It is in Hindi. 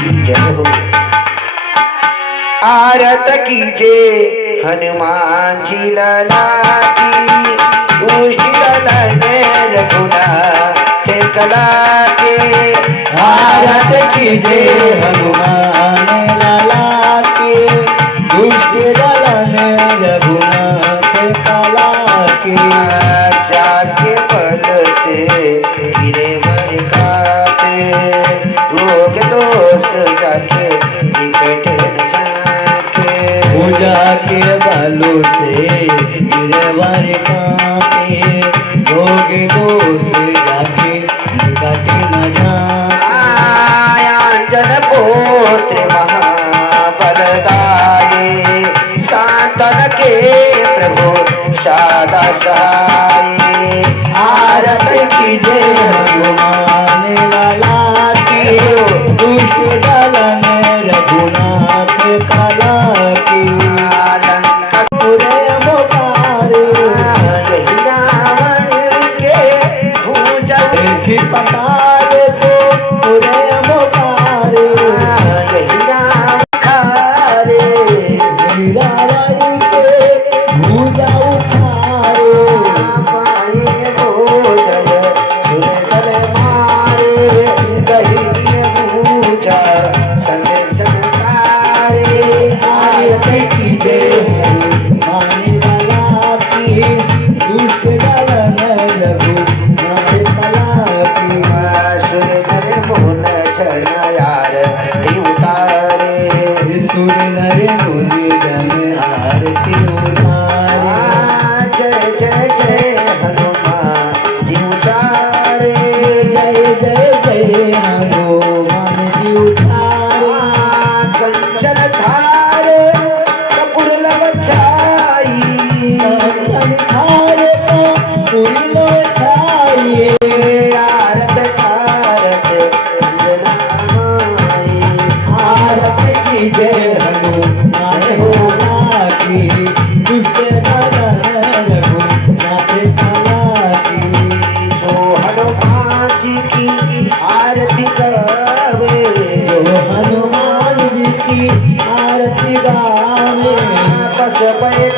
की जय हो। आरत कीजे हनुमान जी लला की, उशिरलन रघुनाथ कला के। आरत कीजे हनुमान लाला के, दुष्ट दलन रघुनाथ कला के। जाके बल से गिरे मर कापे, रोग दोष जाके विकट न जाके। पूजा के बलों से गिरवर कांपे, रोग दोष जाके विकट न जाके। अंजन पुत्र महाबलदाये, शांतन के प्रभु सादा सहाय। आरत कीजे हनुमान लाला के, दुष्ट दलन रघुनाथ कला के। उदय मोकारे रावण के भूजल पताल को, उदय मोकारे खारे। रावण के भूजा उठारे। पाए भोजल सुरजल मारे, गहिरिय भूजा संग संकारे। आरत कीजे हनुमान लाला की, दुष्ट दलन रघुनाथ कला की। सुरजल मोहन चरण आरती उतारे। सुर नर मुनि जन आरती उतारे। जय जय जय हनुमान जी उतारे। जय जय जय हनुमान जी उतारे। कंचन धार कपूर लवछाई, कंचन धार कपूर लवछाई। आरत कारत अंजनाई। आरत कीजे हनुमान लाला की, दुष्ट दलन रघुनाथ कला की। जो हनुमान जी की आरती गावे, जो हनुमान जी की आरती गावे। बस पै